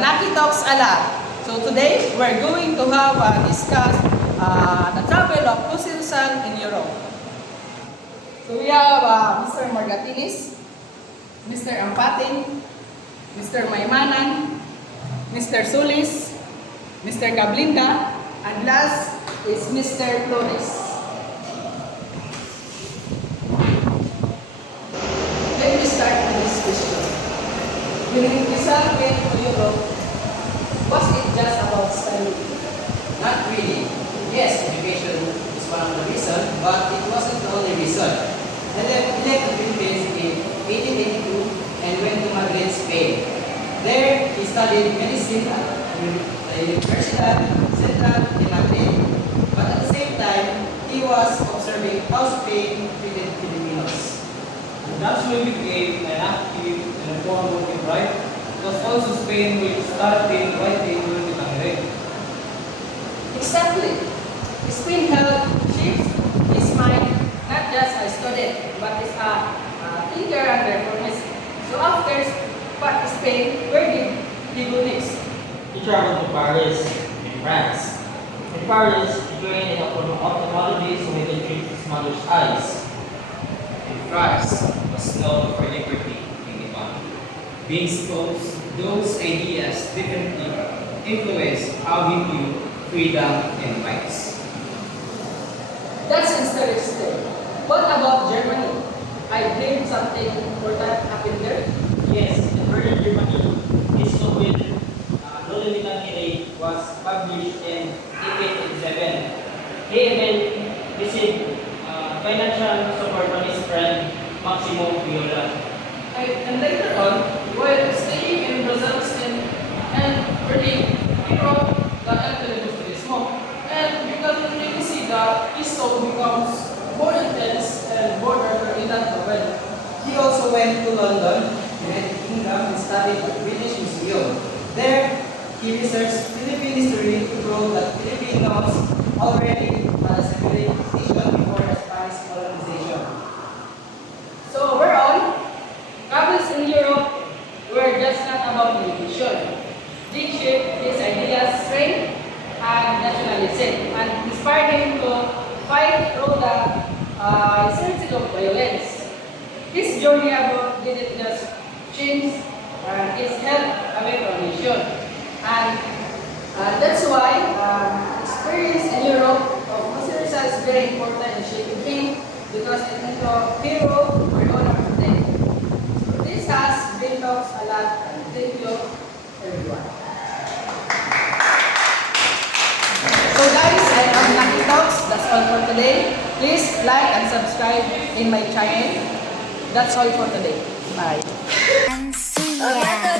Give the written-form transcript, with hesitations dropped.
Naki Talks a lot. So today, we're going to have discuss the travel of Lucy Rizal in Europe. So we have Mr. Margatinis, Mr. Ampatin, Mr. Maymanan, Mr. Solis, Mr. Gablinda, and last is Mr. Flores. Let me start with this question. When Rizal went to Europe, was it just about studying? Not really. Yes, education is one of the reasons, but it wasn't the only reason. He left the Philippines in 1882 and went to Madrid, Spain. There, he studied medicine at the Universidad Central de Madrid. But at the same time, he was observing how Spain treated Filipinos. And that's when we became an active and informed working right, because also Spain will start in writing during the Canary. Exactly. Spain helped shape his mind, not just a student, but as a thinker and reformist. So after Spain, where did he go next? He traveled to Paris, in France. In Paris, he trained in ophthalmology so he could treat his mother's eyes. In France, was known for liberty in economy. Being exposed, those ideas definitely influenced how he viewed freedom and rights. That's interesting. What about Germany? I think something important happened there. Yes, in Berlin, Germany, his book with Lolita Mire was published in 1887. He even received financial support from his friend Maximo Viola. And later on, while staying in Brussels and Berlin, he wrote the El Telegrafismo. And you can really see that his tone becomes more intense and more darker in that novel. He also went to London, United Kingdom, and studied at the British Museum. There, he researched Philippine history to prove that Filipinos already had a civilization before the Spanish colonization. So overall, travels in Europe were just not about education. They shaped his ideas, strength, and nationalism, and inspired him to fight through the resurgence of violence. His journey abroad didn't just change his health away from nation. And that's why experience in Europe of Jose Rizal is very important in shaping him because it into a hero for all of today. So this has been talks a lot and thank you everyone. So guys, I am Naki Talks. That's all for today. Please like and subscribe in my channel. That's all for today. Bye. And see ya.